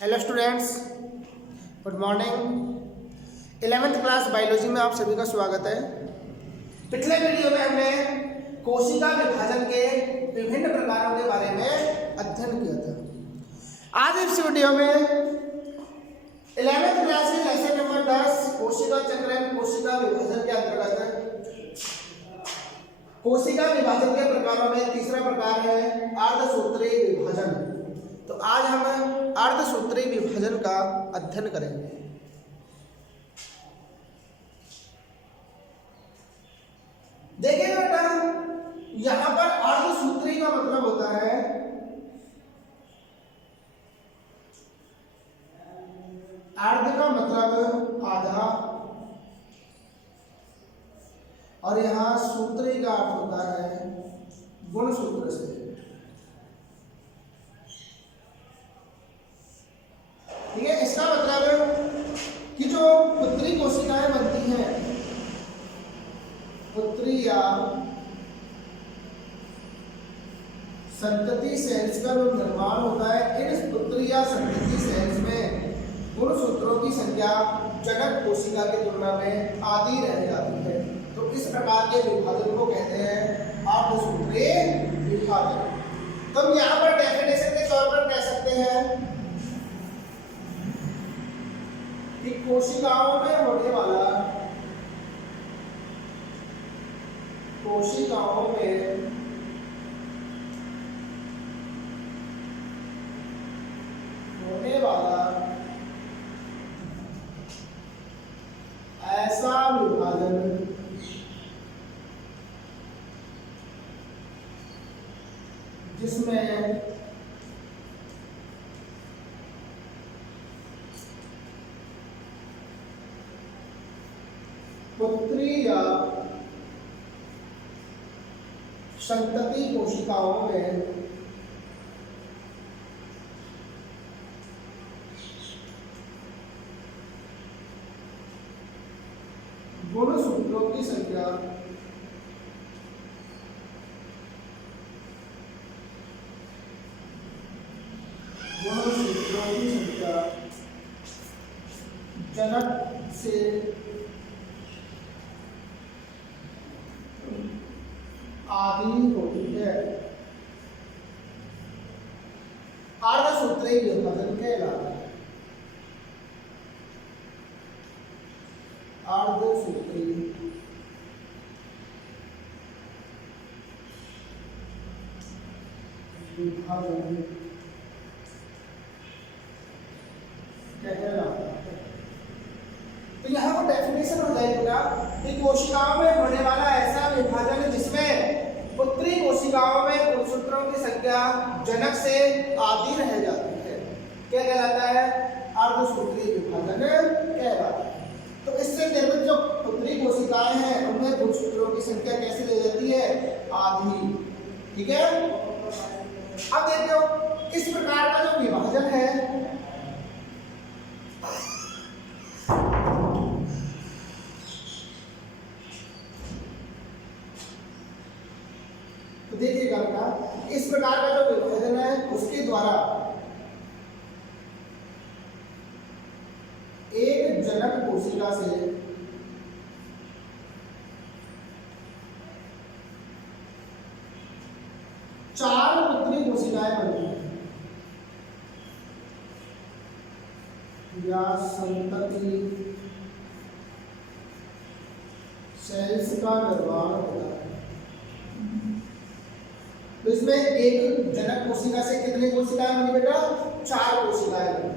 Hello students, good morning. 11th class biology में आप सभी का स्वागत है। पिछले वीडियो में हमने कोशिका विभाजन के विभिन्न प्रकारों के बारे में अध्ययन किया था। आज इस वीडियो में 11th क्लास के लेसन नंबर 10 कोशिका चक्र एवं कोशिका विभाजन के अंतर्गत कोशिका विभाजन के प्रकारों में तीसरा प्रकार है अर्धसूत्री विभाजन। तो आज हम अर्धसूत्री विभाजन का अध्ययन करेंगे। देखिए बेटा, यहां पर अर्धसूत्री का मतलब होता है अर्ध का मतलब आधा और यहां सूत्री का अर्थ होता है गुणसूत्र से। ठीक है, इसका मतलब कि जो पुत्री कोशिकाएं बनती हैं, पुत्री या संतति सेल्स का जो निर्माण होता है, इन पुत्री या संतति सेल्स में गुणसूत्रों की संख्या जनक कोशिका की तुलना में आधी रह जाती है। तो इस प्रकार के विभाजन को कहते हैं अर्धसूत्री विभाजन। तो हम यहाँ पर डेफिनेशन के तौर पर कह सकते हैं कि कोशिकाओं में होने वाला ऐसा विभाजन जिसमें पुत्री या संतति कोशिकाओं में गुणसूत्रों की संख्या जनक से आधी होती है। अर्धसूत्री विभाजन कहलाता है। अर्धसूत्री विभाजन कहलाता है। तो यहाँ पर डेफिनेशन हो जाएगा कि कोशिकाओं में होने वाला ऐसा विभाजन जिसमें पुत्री कोशिकाओं में गुणसूत्रों की संख्या जनक से आधी रह जाती है, क्या कहलाता है? अर्धसूत्री विभाजन कहलाता है। तो इससे निर्मित जो पुत्री कोशिकाएं हैं उनमें गुणसूत्रों की संख्या कैसे रह जाती है? आधी। ठीक है, अब देखो इस प्रकार का जो विभाजन है तो देखिएगा बेटा, इस प्रकार का जो विभाजन है उसके द्वारा एक जनक कोशिका से चार पुत्री कोशिकाएं बनती हैं या संतति सेल्स का निर्माण होता है। तो इसमें एक जनक कोशिका से कितनी कोशिकाएं बनी बेटा? चार कोशिकाएं बनी।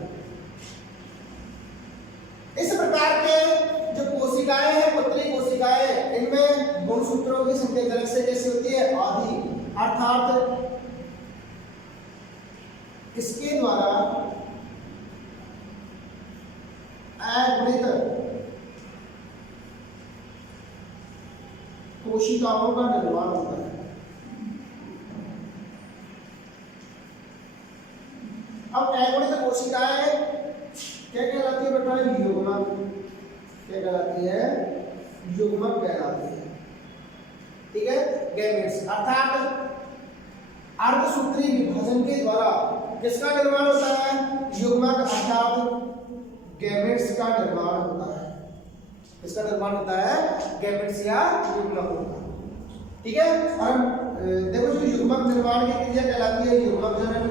इस प्रकार के जो कोशिकाएं हैं, पुत्री कोशिकाएं, इनमें गुणसूत्रों की संख्या जनक से कैसे होती है? आधी। अर्थात इसके द्वारा अगुणित कोशिकाओं का निर्माण होता है। अब अगुणित कोशिकाएं क्या कहलाती है बेटा? युग्मक। क्या कहलाती है? युग्मक कहलाती है। ठीक है, गैमेट्स। अर्थात अर्धसूत्री विभाजन के द्वारा किसका निर्माण होता है? युग्मक अर्थात गैमेट्स का निर्माण होता है। किसका निर्माण होता है? गैमेट्स या युग्मकों का। ठीक है। और देखो जो युग्मक निर्माण की क्रिया कहलाती है युग्मक जनन।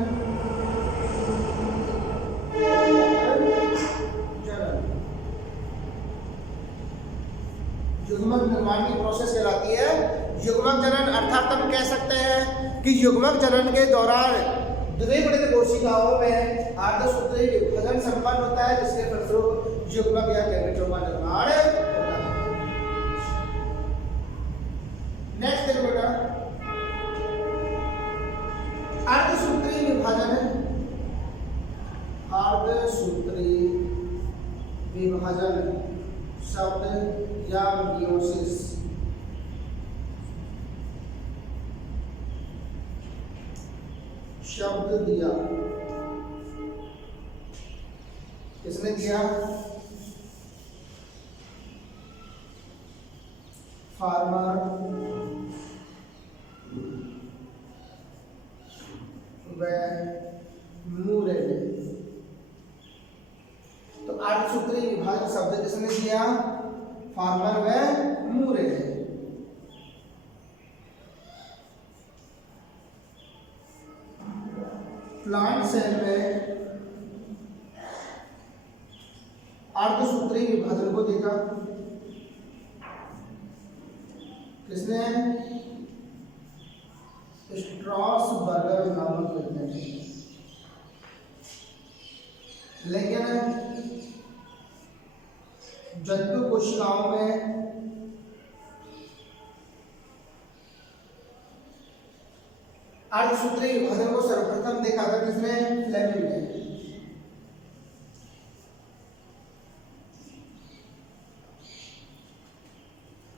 युग्मक निर्माण की प्रोसेस कहलाती है युग्मक जनन। अर्थात हम कह सकते हैं कि युग्मक जनन के दौरान द्विगुणित कोशिकाओं में अर्धसूत्री विभाजन संपन्न होता है, जिसके फलस्वरूप युग्मक या गैमेटों का निर्माण होता है। नेक्स्ट देखो बेटा, अर्धसूत्री विभाजन है। अर्धसूत्री विभाजन शब्द या मियोसिस शब्द दिया, किसने दिया? फार्मर व मूरे ने। तो अर्धसूत्री विभाजन शब्द किसने दिया? फार्मर व मूरे ने। प्लांट सेल में अर्धसूत्री विभाजन को देखा, किसने? स्ट्रॉसबर्गर नामक वैज्ञानिक। लेकिन जंतु कोशिकाओं में अर्धसूत्री विभाजन को सर्वप्रथम देखा था किसने? फ्लेमिंग ने।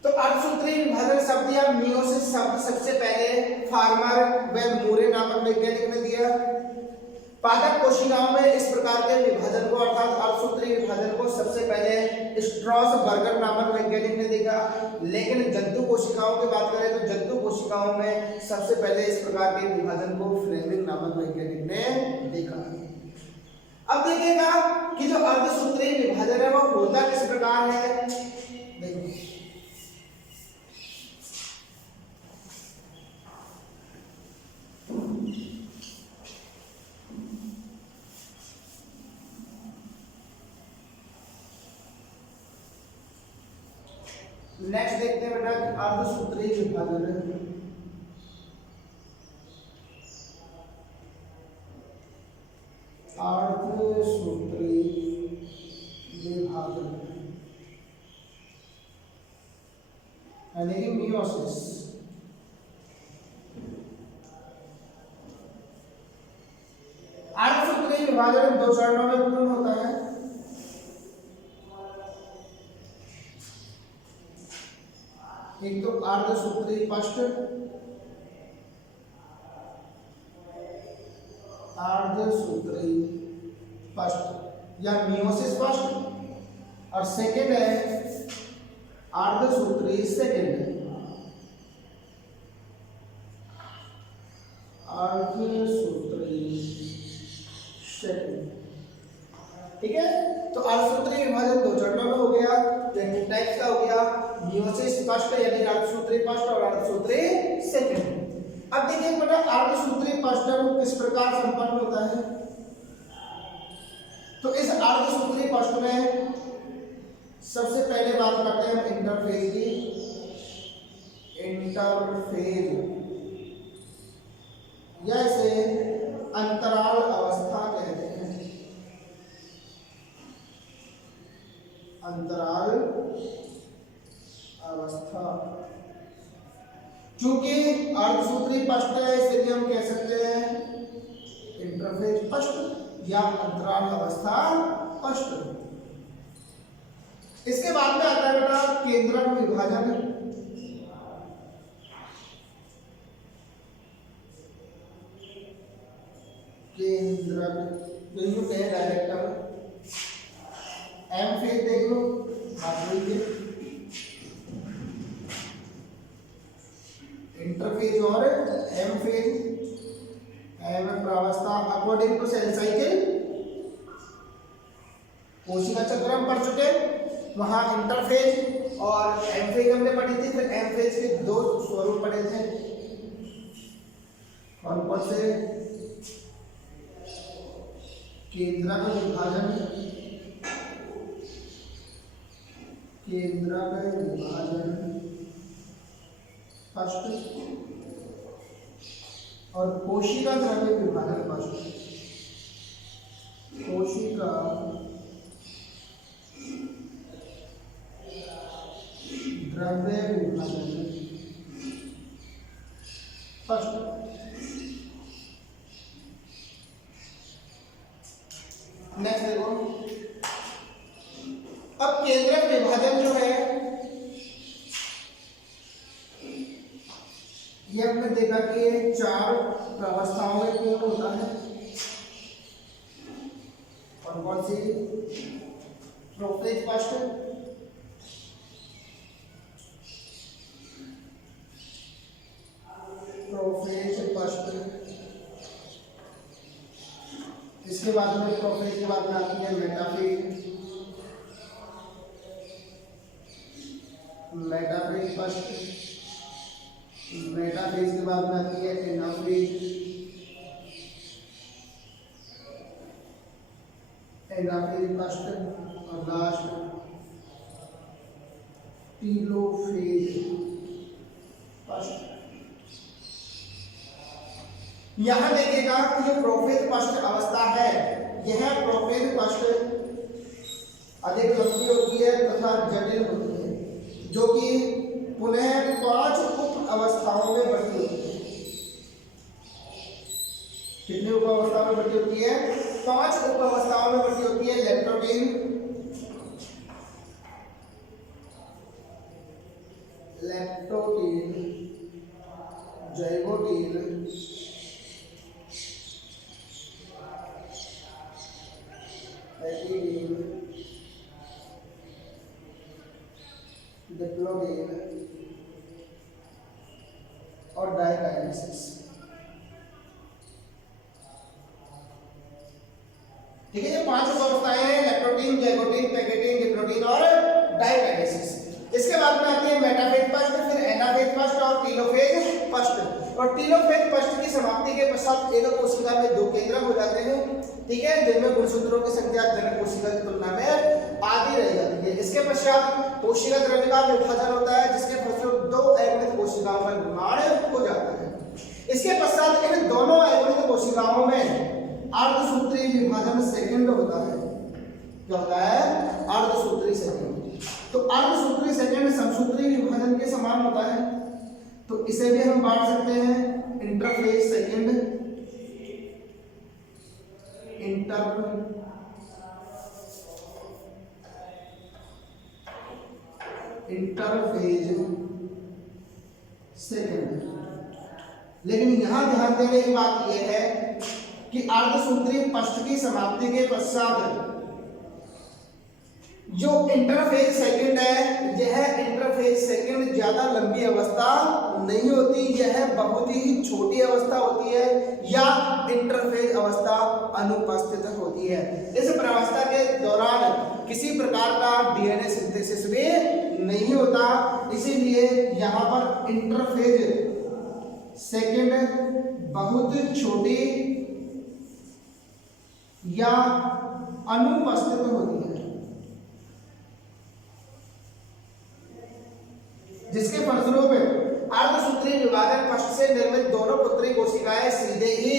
तो अर्धसूत्री विभाजन शब्द या मियोसिस शब्द सबसे पहले फार्मर व मूरे नामक वैज्ञानिक ने दिया। पादप कोशिकाओं में इस प्रकार के विभाजन को अर्थात अर्धसूत्री विभाजन को सबसे पहले स्ट्रॉसबर्गर नामक वैज्ञानिक ने देखा। लेकिन जंतु कोशिकाओं की बात करें तो जंतु कोशिकाओं में सबसे पहले इस प्रकार के विभाजन को फ्लेमिंग नामक वैज्ञानिक ने देखा। अब देखिएगा कि जो अर्धसूत्री विभाजन है वो होता किस प्रकार है। देखो नेक्स्ट देखते हैं बेटा अर्धसूत्री विभाजन। अर्धसूत्री विभाजन यानी कि मियोसिस। अर्धसूत्री विभाजन दो चरणों में पूर्ण होता है। एक तो अर्धसूत्री पष्ट, अर्धसूत्री पष्ट या मियोसिस पष्ट, और सेकेंड है अर्धसूत्री सेकेंड। अर्धसूत्री सेकेंड। ठीक है। तो अर्धसूत्री विभाजन दो चरणों में हो गया, जो टाइप्स का हो गया मियोसिस पष्ट यानी अर्धसूत्री पष्ट और अर्धसूत्री सेकेंड। अब देखिए बेटा अर्धसूत्री पष्ट किस प्रकार संपन्न होता है। तो इस अर्धसूत्री पष्ट में सबसे पहले बात करते हैं हम इंटरफेज की। इंटरफेज या इसे अंतराल अवस्था कहते हैं। अंतराल अवस्था, चूंकि अर्धसूत्री पष्ट है इसलिए हम कह सकते हैं इंटरफेज पष्ट या अंतराल अवस्था पष्ट। इसके बाद में आता है बेटा केंद्रक विभाजन। केंद्रक जो कहे डायरेक्टर एम फेज देख लो इंटरफेज और एम फेज। एम प्रावस्था अकॉर्डिंग टू नक्षत्र हम पढ़ चुके, वहां इंटरफेज और एमफेज हमने पढ़ी थी। फिर एमफेज के दो स्वरूप पढ़े थे, कौन कौन से? केंद्रक विभाजन, केंद्रक विभाजन फर्स्ट, और कोशिका द्रव्य विभाजन फर्स्ट। कोशिका द्रव्य विभाजन फर्स्ट। नेक्स्ट देखो, अब केंद्रक विभाजन जो है ये हमने देखा कि 4 अवस्थाओं में पूर्ण होता है। और कौन सी? प्रोफेज फर्स्ट, प्रोफेज फर्स्ट, इसके बाद में प्रोफेज के बाद में आती है मेटाफेज, मेटाफेज फर्स्ट, मेटाफेज के बाद में आती है एनाफेज, एनाफेज फर्स्ट, और लास्ट टीलोफेज फर्स्ट। यहां देखिएगा कि जो प्रोफेज फर्स्ट अवस्था है, यह प्रोफेज फर्स्ट अधिक लंबी होती है तथा जटिल होती है, जो कि पुनः 5 उप अवस्थाओं में बटी होती है। कितनी उप अवस्थाओं में बटी होती है? 5 उप अवस्थाओं में बटी होती है। लैक्टोटीन, लैक्टोटीन, जाइगोटीन, एटीडीन, डिप्लोडीन और डाइकाइनेसिस। ठीक है, ये 5 अवस्थाएं हैं, लैक्टोटीन, जाइगोटीन, पैकेटीन, डिप्लोडीन और डाइकाइनेसिस। इसके बाद में आती है मेटाफेज फर्स्ट, फिर एनाफेज फर्स्ट और टीलोफेज फर्स्ट। और टीलोफेज फर्स्ट की समाप्ति के पश्चात एक कोशिका में 2 केंद्रक हो जाते हैं, ठीक है, जिनमें गुणसूत्रों की संख्या जनक कोशिका की तुलना में आधी रह जाती है। इसके पश्चात कोशिका द्रव्य का विभाजन होता है, जिसके फलस्वरूप 2 अयुग्मित कोशिकाओं का निर्माण हो जाता है। इसके पश्चात इन दोनों अयुग्मित कोशिकाओं में अर्धसूत्री विभाजन सेकंड होता है। क्या होता है? अर्धसूत्री सेकंड। तो अर्धसूत्री सेकंड समसूत्री विभाजन के समान होता है, तो इसे भी हम बांट सकते हैं इंटरफेज सेकंड, इंटरफेज सेकंड। लेकिन यहां ध्यान देने की बात यह है कि अर्धसूत्री फर्स्ट की समाप्ति के पश्चात जो इंटरफेज सेकंड है, यह इंटरफेज सेकंड ज्यादा लंबी अवस्था नहीं होती, यह बहुत ही छोटी अवस्था होती है या इंटरफेज अवस्था अनुपस्थित होती है। इस प्रावस्था के दौरान किसी प्रकार का डीएनए सिंथेसिस भी नहीं होता, इसीलिए यहाँ पर इंटरफेज सेकंड बहुत छोटी या अनुपस्थित होती है, जिसके फलस्वरूप अर्धसूत्री विभाजन फर्स्ट से निर्मित दोनों पुत्री कोशिकाएं सीधे ही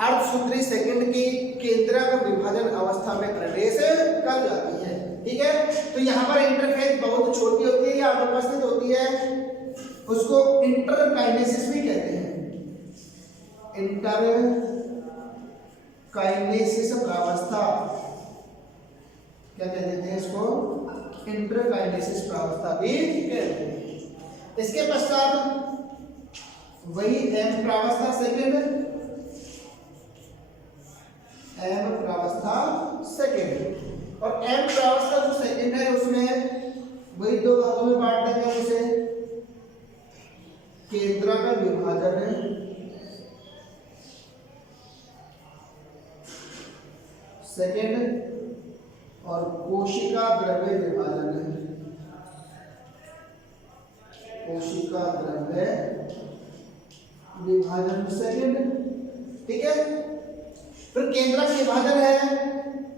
अर्धसूत्री सेकंड की केंद्रक विभाजन अवस्था में प्रवेश कर जाती है। ठीक है, तो यहाँ पर इंटरफेज बहुत छोटी होती है या अनुपस्थित होती है, उसको इंटरकाइनेसिस भी कहते हैं। इंटरकाइनेसिस प्रावस्था क्या कहते हैं इसको? इंटरकाइनेसिस प्रावस्था भी कहते हैं। इसके पश्चात वही एम प्रावस्था सेकंड, एम प्रावस्था सेकंड, और एम प्रावस्था जो सेकंड है उसमें वही 2 भागों में बांट देंगे उसे, केंद्रक का विभाजन है सेकंड और कोशिका द्रव्य विभाजन, कोशिका द्रव्य विभाजन सेकंड। ठीक है, फिर केंद्रक विभाजन है,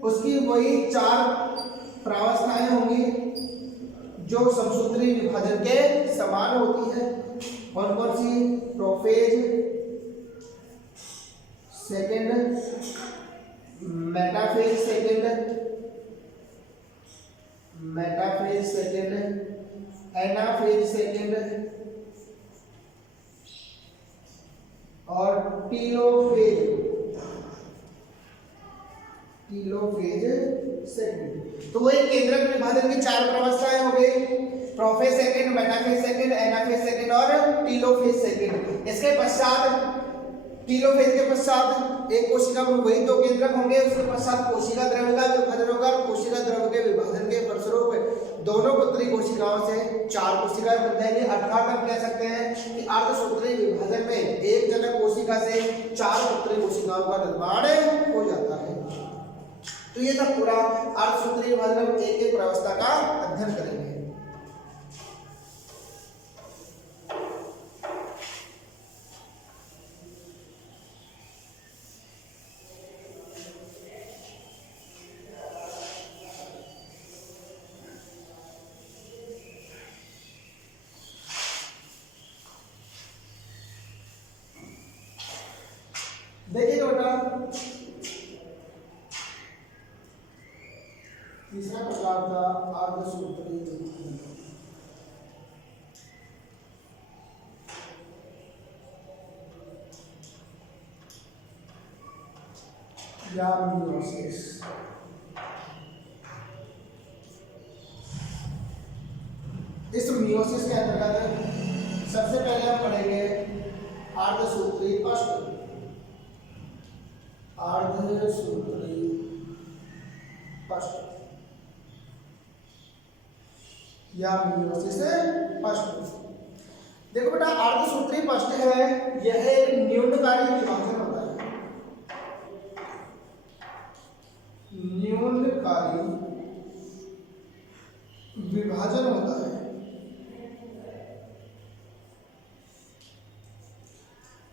उसकी वही 4 प्रावस्थाएं होंगी जो समसूत्री विभाजन के समान होती है। कौन कौन सी? Prophase second, metaphase second, metaphase second, anaphase second और टीलोफेज, टीलोफेज सेकंड। तो वो एक केंद्रक विभाजन की 4 प्रावस्थाएं हो गई, prophase second, metaphase second, anaphase second और टीलोफेज सेकंड। इसके पश्चात, टीलोफेज के पश्चात एक कोशिका में वही 2 केंद्रक होंगे, उसके पश्चात कोशिका द्रव्य का विभाजन होगा। कोशिका द्रव्य के विभाजन के फलस्वरूप दोनों पुत्री कोशिकाओं से 4 कोशिकाएं बन जाएंगी। अर्थात हम कह सकते हैं कि अर्धसूत्री विभाजन में एक जनक कोशिका से 4 पुत्री कोशिकाओं का निर्माण हो जाता है। तो ये था पूरा अर्धसूत्री विभाजन, हम एक एक प्रावस्था का अध्ययन करेंगे। देखिए बेटा, तीसरा प्रकार था अर्धसूत्री या मियोसिस। इस मियोसिस के अंतर्गत सबसे पहले हम पढ़ेंगे अर्धसूत्री पष्ट, अर्धसूत्री पष्ट या मियोसिस पष्ट। देखो बेटा, अर्धसूत्री पष्ट है, यह एक न्यूनकारी विभाजन होता है, न्यूनकारी विभाजन होता है।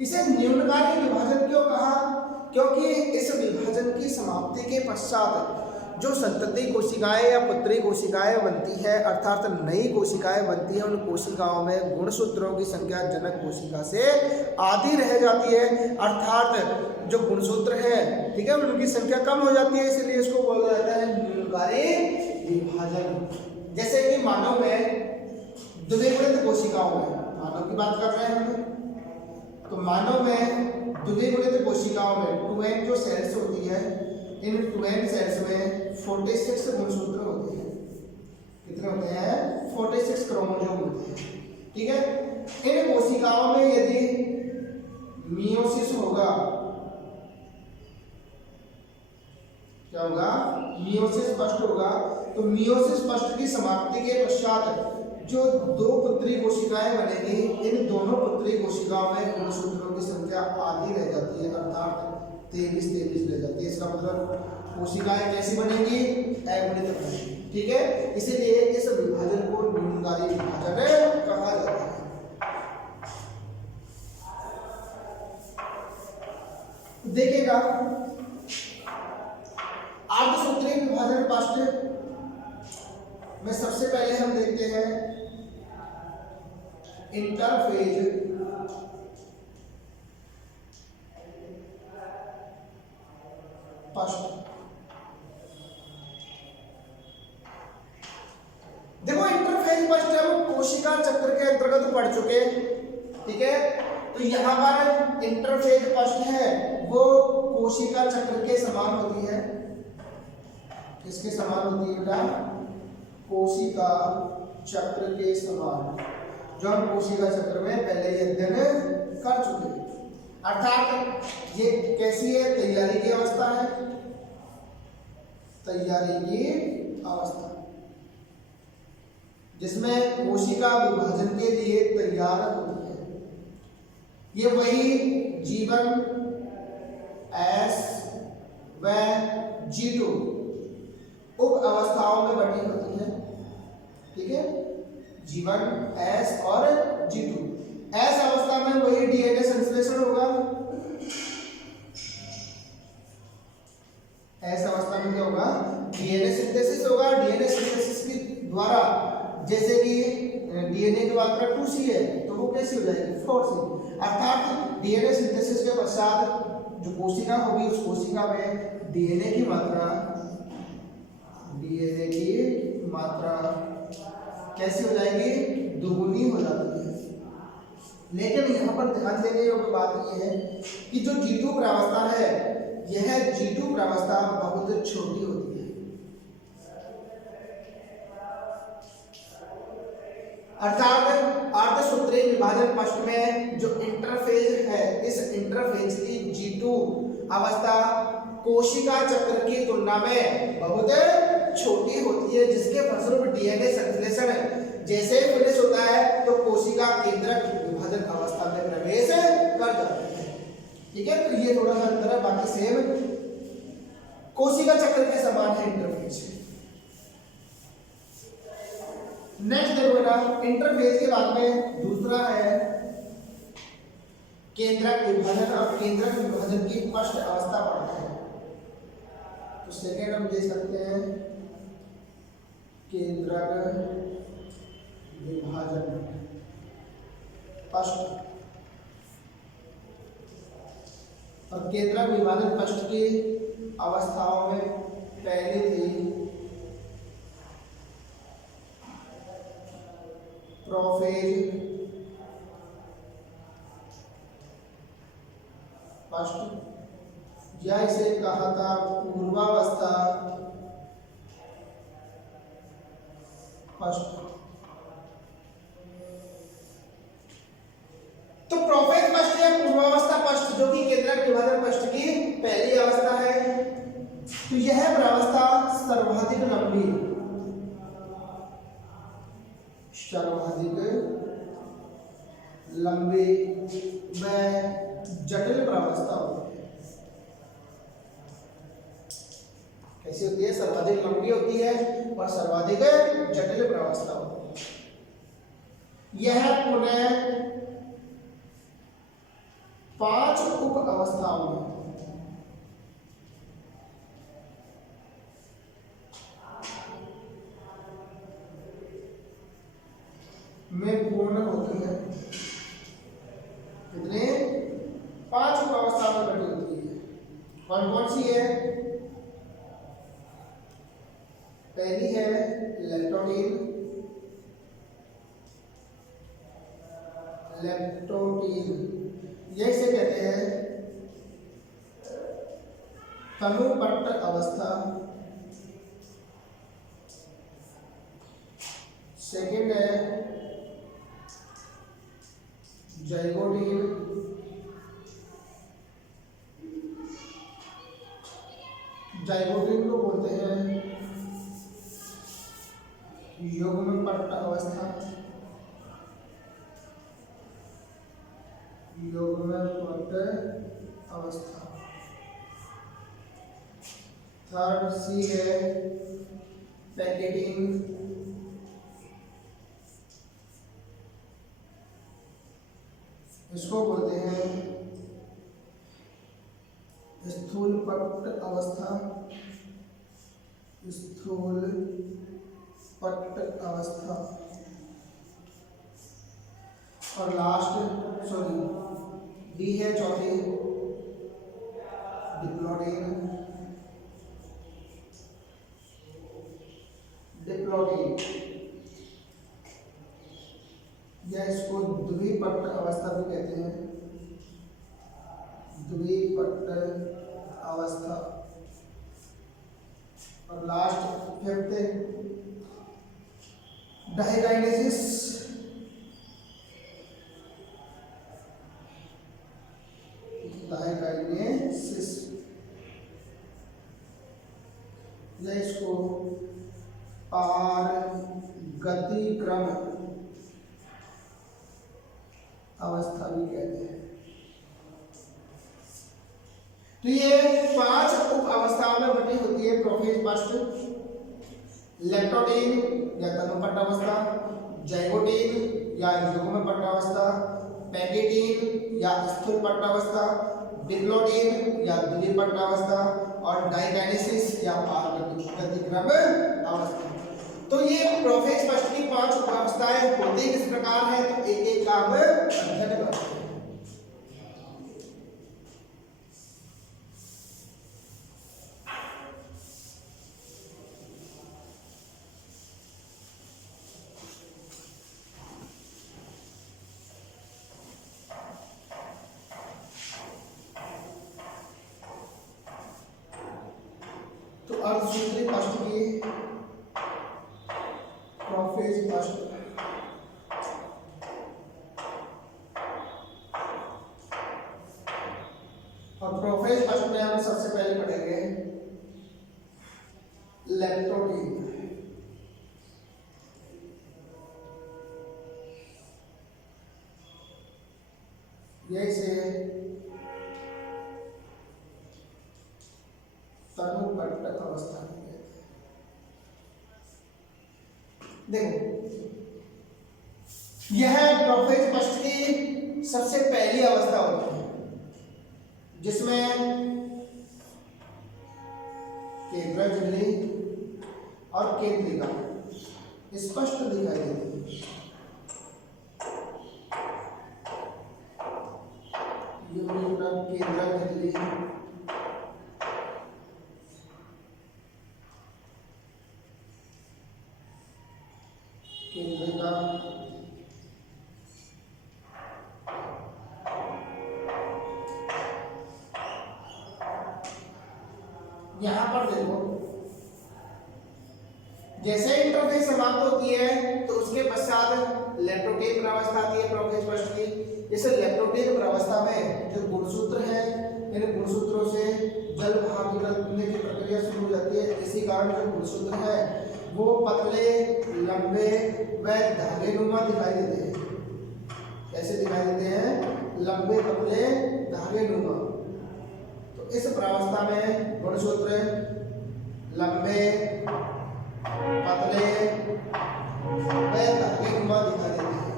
इसे न्यूनकारी विभाजन क्यों कहा? क्योंकि इस विभाजन की समाप्ति के पश्चात जो संतति कोशिकाएं या पुत्री कोशिकाएं बनती है, अर्थात नई कोशिकाएं बनती है, उन कोशिकाओं में गुणसूत्रों की संख्या जनक कोशिका से आधी रह जाती है। अर्थात जो गुणसूत्र है, ठीक है, उनकी संख्या कम हो जाती है, इसलिए इसको बोला जाता है न्यूनकारी विभाजन। जैसे कि मानव में द्विगुणित कोशिकाओं में, मानव की बात कर रहे हैं हम, तो मानव में द्विगुणित कोशिकाओं में 2n जो सेल्स होती है, इन 2n सेल्स में 46 गुणसूत्र होते हैं। कितने होते हैं? 46 क्रोमोसोम होते हैं। ठीक है, इन कोशिकाओं में यदि मियोसिस होगा, क्या होगा? मियोसिस पष्ट होगा। तो मियोसिस पष्ट की समाप्ति के पश्चात जो 2 पुत्री कोशिकाएं बनेगी, इन दोनों पुत्री कोशिकाओं में गुणसूत्रों की संख्या आधी रह जाती है, अर्थात 23 रह जाती है। इसका मतलब कोशिकाएं कैसी बनेंगी? अगुणित बनेंगी। ठीक है, इसीलिए इस विभाजन को न्यूनकारी विभाजन कहा जाता है। देखिएगा, अर्धसूत्री विभाजन पष्ट में सबसे पहले हम देखते हैं इंटरफेज पष्ट। देखो, इंटरफेज पष्ट हम कोशिका चक्र के अंतर्गत पढ़ चुके। ठीक है, तो यहां पर इंटरफेज पष्ट है वो कोशिका चक्र के समान होती है। किसके समान होती है बेटा? कोशिका चक्र के समान, जो हम कोशिका चक्र में पहले ही अध्ययन कर चुके हैं। अर्थात ये कैसी है? तैयारी की अवस्था है, तैयारी की अवस्था जिसमें कोशिका विभाजन के लिए तैयार होती है। ये वही G1, S व G2 उप अवस्थाओं में बटी होती है, ठीक है, G1, S और G2। S अवस्था में वही डीएनए संश्लेषण होगा। S अवस्था में क्या होगा, डीएनए सिंथेसिस होगा। डीएनए सिंथेसिस के द्वारा जैसे कि डीएनए की मात्रा 2C है तो वो कैसी हो जाएगी 4C, अर्थात डीएनए सिंथेसिस के पश्चात जो कोशिका होगी उस कोशिका में डीएनए की मात्रा कैसी हो जाएगी, दुगुनी हो जाती है। लेकिन यहाँ पर ध्यान देने योग्य बात यह है कि जो G2 प्रावस्था है, यह G2 प्रावस्था बहुत छोटी होती है, अर्थात अर्धसूत्रीय विभाजन पक्ष में जो इंटरफेज है, इस इंटरफेज की G2 अवस्था कोशिका चक्र की तुलना में बहुत छोटी होती है, जिसके फलस्वरूप डीएनए संश्लेषण जैसे ही फिनिश होता है तो कोशिका केंद्रक विभाजन अवस्था में प्रवेश कर जाती है, ठीक है। तो ये थोड़ा सा अंतर है, बाकी सेम कोशिका चक्र के समान है इंटरफेज। नेक्स्ट देखो बेटा, इंटरफेज के बाद में दूसरा है केंद्रक विभाजन। और केंद्रक विभाजन की फर्स्ट अवस्था पढ़ते हैं, तो सेकेंड हम दे सकते हैं केंद्रक विभाजन फर्स्ट। और केंद्रक विभाजन फर्स्ट की अवस्थाओं में पहली थी प्रोफेज फर्स्ट, या इसे कहा था पूर्वावस्था फर्स्ट। तो प्रोफेज फर्स्ट या पूर्वावस्था फर्स्ट जो कि केंद्रक विभाजन फर्स्ट की पहली अवस्था है, तो यह प्रावस्था सर्वाधिक लंबी व जटिल प्रावस्था होती है। कैसी होती है, सर्वाधिक लंबी होती है और सर्वाधिक जटिल प्रावस्था होती है। यह पुनः 5 उप अवस्थाओं में पूर्ण होती है। कितने, 5 उप अवस्थाओं में बटी होती है। कौन कौन सी है, पहली है लेप्टोटीन, यह इसे कहते हैं तनुपट्ट अवस्था। सेकेंड है जाइगोटीन, जाइगोटीन को बोलते हैं युग्मपट्ट अवस्था, युग्मपट्ट अवस्था। थर्ड सी है पैकेटिंग, इसको बोलते हैं स्थूल पट्ट अवस्था, स्थूल पट्ट अवस्था। और लास्ट डी है चौथी डिप्लोटीन, या इसको द्विपट्ट अवस्था भी कहते हैं, द्विपट्ट अवस्था। और लास्ट फिफ्थ डाइकाइनेसिस, या इसको पारगतिक्रम अवस्था भी कहते हैं। तो ये 5 उप अवस्थाओं में बटी होती है प्रोफेज फर्स्ट, लेप्टोटीन या तनुपट्टावस्था, जाइगोटीन या युग्म पट्टावस्था, पेंडिटीन या स्थूल पट्टावस्था, डिप्लोटीन या द्विपट्टावस्था और डाइकाइनेसिस या प्रतिक्रम अवस्था। तो ये प्रोफेज फर्स्ट की 5 अवस्थाएं होती किस प्रकार है, तो एक एक का अब अध्ययन करते हैं। तो अर्धसूत्री फर्स्ट की प्रोफेज फर्स्ट और प्रोफेज फर्स्ट में हम सबसे पहले पढ़ेंगे लेप्टोटीन। यही से तनुपट्ट अवस्था में देखो, यह प्रोफेज फर्स्ट की सबसे पहली अवस्था होती है जिसमें केंद्र झिल्ली और केंद्रिका स्पष्ट दिखाई देती है। केंद्र झिल्ली केंद्रिका यहां पर देखो, जैसे इंटरफेस समाप्त होती है तो उसके पश्चात लेप्टोटीन अवस्था आती है प्रोफेज फर्स्ट की। जैसे लेप्टोटीन अवस्था में जो गुणसूत्र है, इन गुणसूत्रों से जल बाहर निकलने की प्रक्रिया शुरू हो जाती है। इसी कारण जो गुणसूत्र है वो पतले, लंबे व धागेनुमा दिखाई देते हैं। कैसे दिखाई देते हैं? लंबे, पतले, धागेनुमा। तो इस प्रावस्था में गुणसूत्र लंबे, पतले व धागेनुमा दिखाई देते हैं।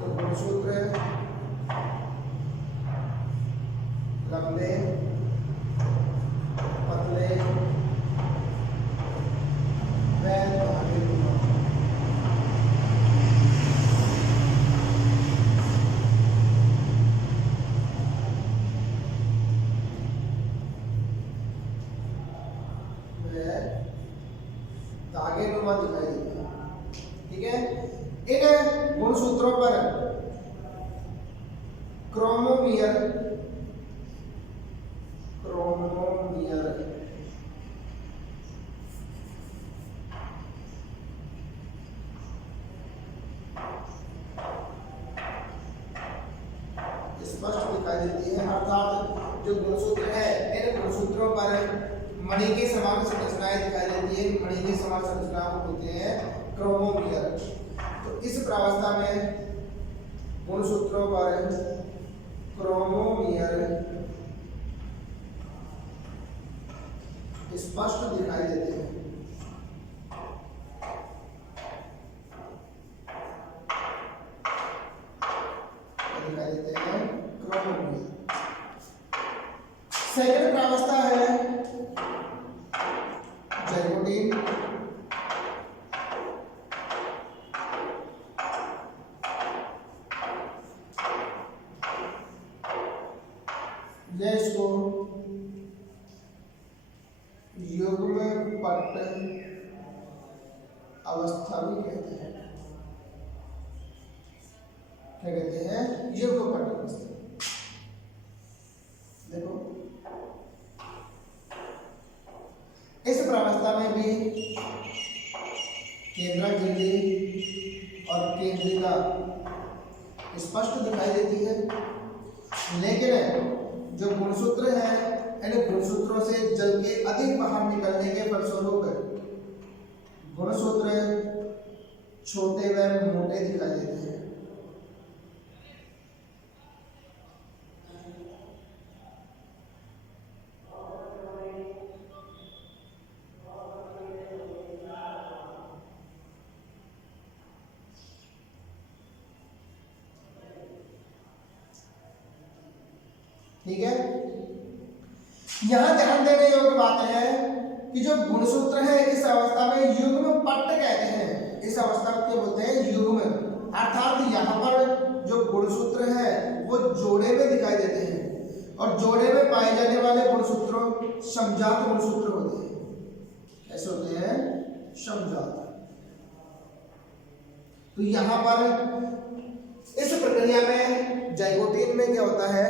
तो गुणसूत्र लंबे, पतले व धागेनुमा। धागेनुमा दिखाई देते हैं। ठीक है, इन गुणसूत्रों पर क्रोमोमियर स्पष्ट दिखाई देती है। अर्थात जो गुणसूत्र है, इन गुणसूत्रों पर मणि के समान संरचनाएं दिखाई देती है। मणि के समान संरचनाएं होते हैं क्रोमोमियर। तो इस प्रावस्था में गुणसूत्रों पर क्रोमोमियर स्पष्ट दिखाई देते हैं। दिखाई देते हैं क्रोमोमियर। सेकंड प्रावस्था है जाइगोटीन। यह इसको युग्म पट्ट अवस्था भी कहते हैं। क्या कहते हैं? युग्म पट्ट अवस्था। देखो, इस प्रावस्था में भी केंद्र झिल्ली और केंद्रिका स्पष्ट दिखाई देती है। लेकिन जो गुणसूत्र है, इन गुणसूत्रों से जल के अधिक बाहर निकलने के फलस्वरूप गुणसूत्र छोटे व मोटे दिखाई देते हैं। ठीक है। यहां ध्यान देने योग्य बात है कि जो गुणसूत्र है इस अवस्था में युग्म पट्ट कहते हैं। इस अवस्था को क्या बोलते हैं? युग्म। अर्थात यहाँ पर जो गुणसूत्र है वो जोड़े में दिखाई देते हैं और जोड़े में पाए जाने वाले गुणसूत्रों समजात गुणसूत्र होते हैं। कैसे होते हैं? समजात। तो यहाँ पर इस प्रक्रिया में जाइगोटीन में क्या होता है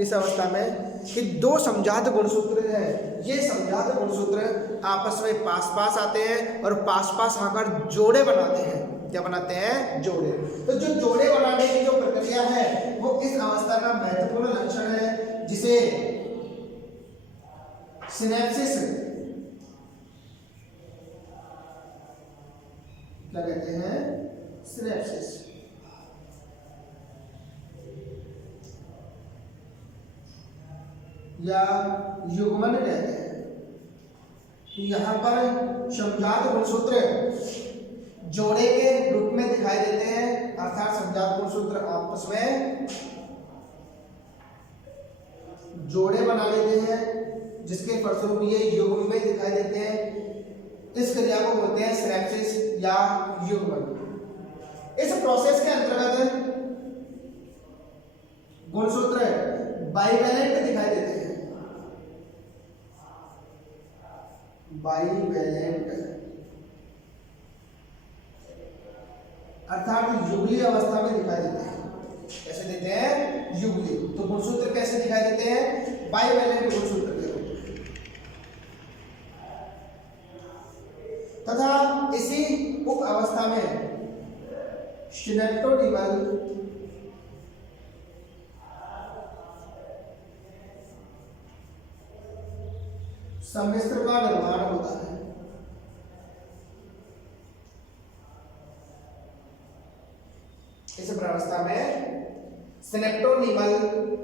इस अवस्था में कि दो समजात गुणसूत्र हैं। ये समजात गुणसूत्र आपस में पास पास आते हैं और पास पास आकर जोड़े बनाते हैं। क्या बनाते हैं? जोड़े। तो जो जोड़े बनाने की जो प्रक्रिया है वो इस अवस्था का महत्वपूर्ण लक्षण है, जिसे सिनेप्सिस क्या कहते हैं? सिनेप्सिस। या युग्मन कहते हैं। तो यहाँ पर समजात गुणसूत्र जोड़े के रूप में दिखाई देते हैं, अर्थात समजात गुणसूत्र आपस में जोड़े बना लेते हैं, जिसके फलस्वरूप ये युग्म में दिखाई देते हैं। इस क्रिया को बोलते हैं सिनेप्सिस या युग्मन। इस प्रोसेस के अंतर्गत गुणसूत्र बाइवैलेंट दिखाई देते हैं। बाइवैलेंट अर्थात युगली अवस्था में दिखाई देते हैं। कैसे देते हैं? युगली। तो गुणसूत्र कैसे दिखाई देते हैं? बाइवैलेंट गुणसूत्र के रूप में। तथा इसी उप अवस्था में सिनेप्टोडीमल सम्मिश्र का निर्माण होता है। इस अवस्था में सिनेप्टोनीमल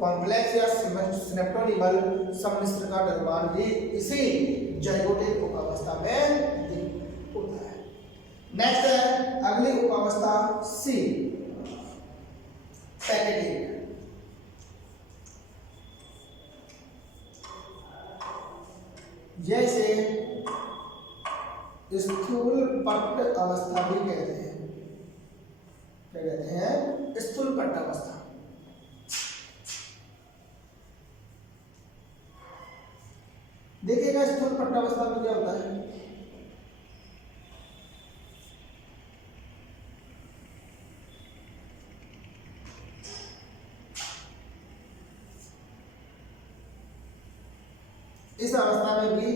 कॉम्प्लेक्स या सिनेप्टोनीमल सम्मिश्र का निर्माण भी इसी जाइगोटिक उपावस्था में होता है। नेक्स्ट है अगली उपावस्था सी, पैकेटिंग। जैसे स्थूल पट्ट अवस्था भी कहते हैं। क्या कहते हैं? स्थूल पट्ट अवस्था। देखिएगा स्थूल पट्ट अवस्था में क्या होता है? इस अवस्था में भी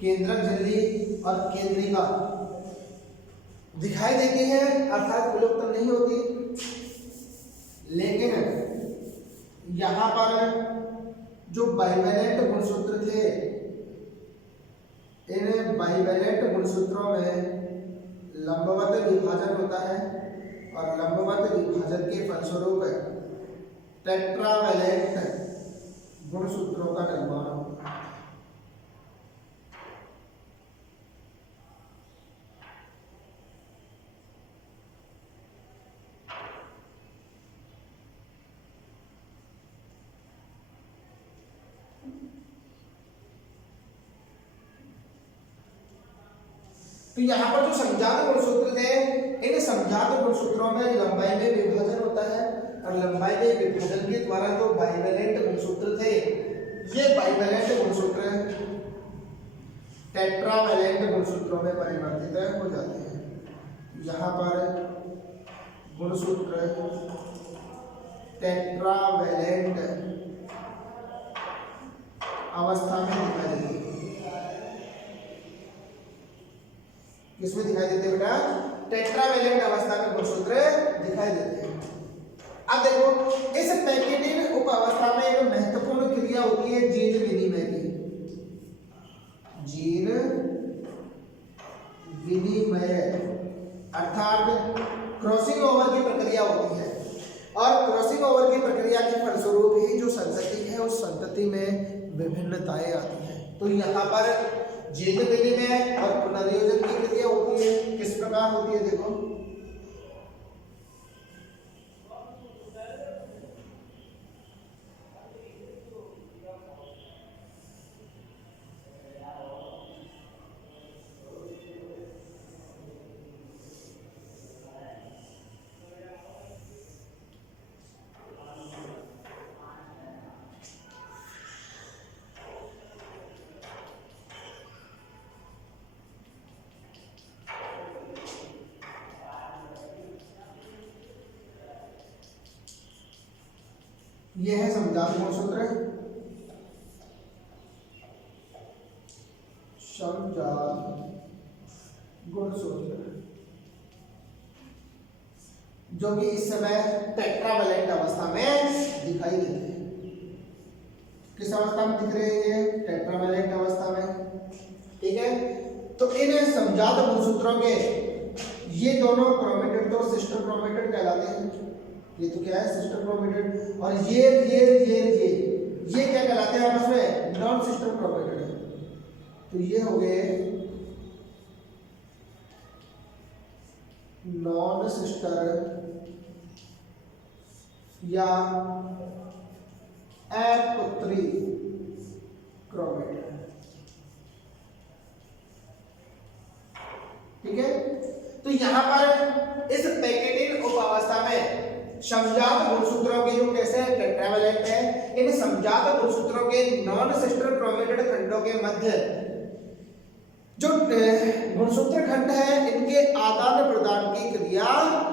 केंद्रक झिल्ली और केंद्रिका दिखाई देती है, अर्थात विलुप्त नहीं होती। लेकिन यहां पर जो बाइवैलेंट गुणसूत्र थे, इन बाइवैलेंट गुणसूत्रों में लंबवत विभाजन होता है और लंबवत विभाजन के फलस्वरूप टेट्रावैलेंट गुणसूत्रों का निर्माण होता है। तो यहाँ पर जो समजात गुणसूत्र थे, इन समजात गुणसूत्रों में लंबाई में विभाजन होता है और लंबाई में विभाजन के द्वारा जो बाइवैलेंट गुणसूत्र थे, ये बाइवैलेंट गुणसूत्र टेट्रावैलेंट गुणसूत्रों में परिवर्तित हो जाते हैं। यहाँ पर गुणसूत्र टेट्रावैलेंट अवस्था में दिखाई देते हैं। किसमें दिखाई देते हैं बेटा? टेट्रावैलेंट अवस्था में गुणसूत्र दिखाई देते हैं। अब देखो इस पैकेटिन उप अवस्था में एक महत्वपूर्ण क्रिया होती है जीन विनिमय की। जीन विनिमय अर्थात क्रॉसिंग ओवर की प्रक्रिया होती है और क्रॉसिंग ओवर की प्रक्रिया के फलस्वरूप ही जो संतति है उस संतति में विभिन्नताएं आती हैं। तो यहाँ पर जीन विनिमय और पुनर्योजन की क्रिया होती है। किस प्रकार होती है? देखो ये है समजात गुणसूत्र, समजात गुणसूत्र, जो कि इस समय टेट्रावैलेंट अवस्था में दिखाई देते हैं। किस अवस्था में दिख रहे हैं ये? टेट्रावैलेंट अवस्था में। ठीक है, तो इन समजात गुणसूत्रों के ये दोनों क्रोमेटिड तो सिस्टर क्रोमेटिड कहलाते हैं। ये तो क्या है? Sister chromatid. और ये क्या कहलाते हैं आपस में? Non sister chromatid. तो ये हो गए नॉन सिस्टर या अपुत्री क्रोमेटिड। ठीक है, तो यहां पर इस पैकेटिन उपावस्था में समजात गुणसूत्रों के जो कैसे टेट्रावैलेंट है, इन समजात गुणसूत्रों के नॉन सिस्टर क्रोमेटिड खंडों के मध्य जो गुणसूत्र खंड है, इनके आदान प्रदान की क्रिया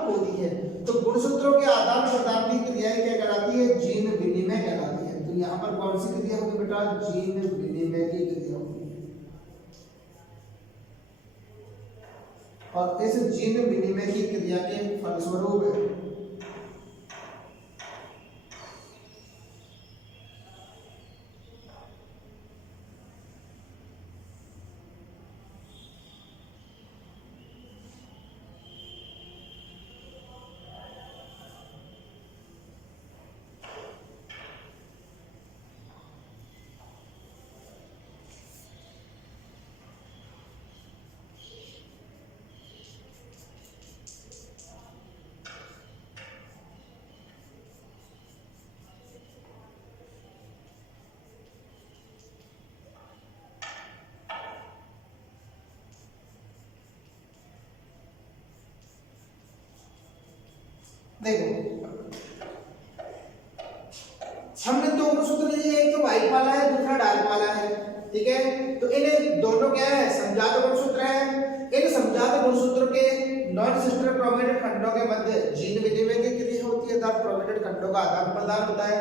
होती है। तो गुणसूत्रों के आदान प्रदान की क्रिया क्या कहलाती है? जीन विनिमय कहलाती है। तो यहाँ पर कौन सी क्रिया होगी बेटा? जीन विनिमय की क्रिया होगी। और इस जीन विनिमय की क्रिया के फलस्वरूप देखो, हमने दो गुणसूत्र लिए, एक तो व्हाइट वाला है, दूसरा डार्क वाला है। ठीक है, तो इन दोनों क्या है? समजात गुणसूत्र है। इन समजात गुणसूत्र के नॉन सिस्टर क्रोमेटिड खंडों के मध्य जीन विनिमय की क्रिया होती है, अर्थात क्रोमेटिड खंडों का आदान प्रदान होता है।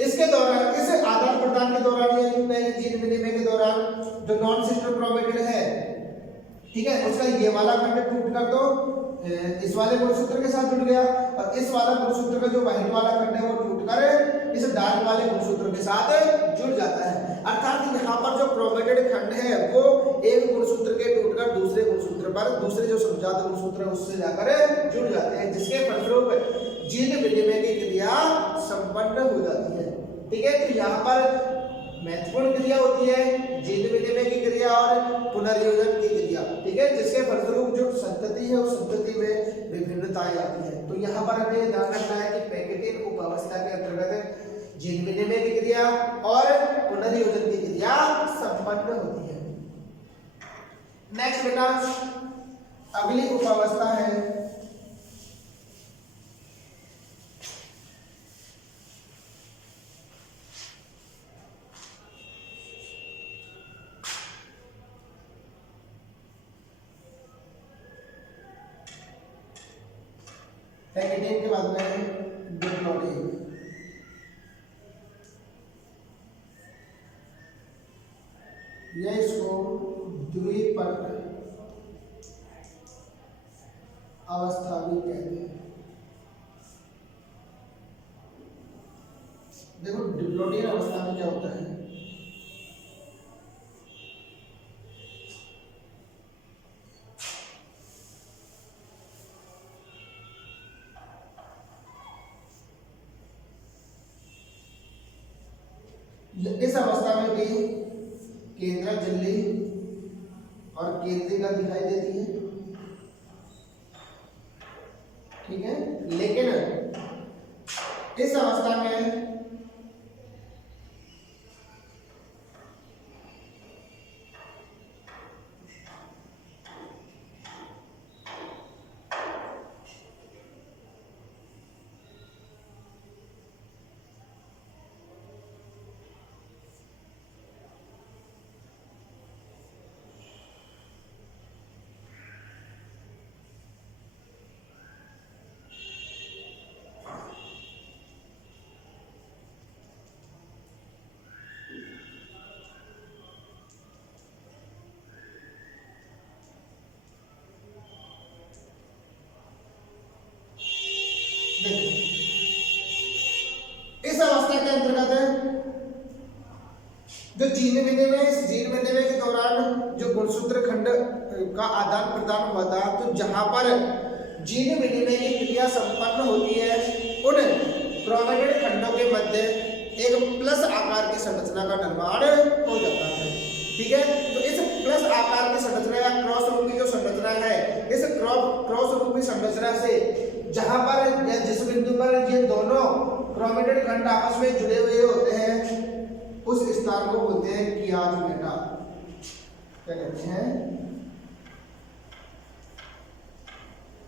इसके दौरान, इस आदान प्रदान के दौरान या पहले जीन विनिमय के दौरान जो नॉन सिस्टर क्रोमेटिड है, ठीक है, उसका ये वाला खंड टूट कर तो इस वाले गुणसूत्र के साथ जुड़ गया, और इस वाला गुणसूत्र का जो व्हाइट वाला खंड है वो टूटकर इस डार्क वाले गुणसूत्र के साथ जुड़ जाता है। अर्थात यहाँ पर जो क्रोमेटिड खंड है वो एक गुणसूत्र के टूटकर दूसरे गुणसूत्र पर, दूसरे जो समजात गुणसूत्र है उससे जाकर जुड़ जाते हैं, जिसके फलस्वरूप जीन विनिमय की क्रिया संपन्न हो जाती है। ठीक है, तो यहाँ पर महत्वपूर्ण क्रिया होती है जीन विनिमय की क्रिया और पुनर्योजन की क्रिया। ठीक है, जिसके फलस्वरूप जो संतति है उस संतति में विभिन्नताएं आती है। तो यहाँ पर हमें ध्यान रखना है कि पैकेटिन उपावस्था के अंतर्गत जीन विनिमय की क्रिया और पुनर्योजन की क्रिया संपन्न होती है। नेक्स्ट बेटा, अगली उपावस्था है पैकेटिन के बाद में डिप्लोडिन। यह इसको द्विपट अवस्था भी कहते हैं। देखो, डिप्लोडिन अवस्था में क्या होता है? इस अवस्था में भी केंद्रक झिल्ली और केंद्रिका दिखाई देती है। ठीक है, लेकिन इस अवस्था में जो जीन विनिमय के दौरान जो गुणसूत्र खंड का आदान प्रदान हुआ था, तो जहां पर जीन विनिमय की क्रिया संपन्न होती है उन क्रोमेटिड खंडों के मध्य एक प्लस आकार की संरचना का निर्माण हो जाता है। ठीक है, तो इस प्लस आकार की संरचना या क्रॉस रूपी जो संरचना है, इस क्रॉस रूपी संरचना से जहां पर या जिस बिंदु पर ये दोनों क्रोमेटिड खंड आपस में जुड़े हुए होते हैं उस स्थान को बोलते हैं कियाजमेटा। क्या कहते हैं?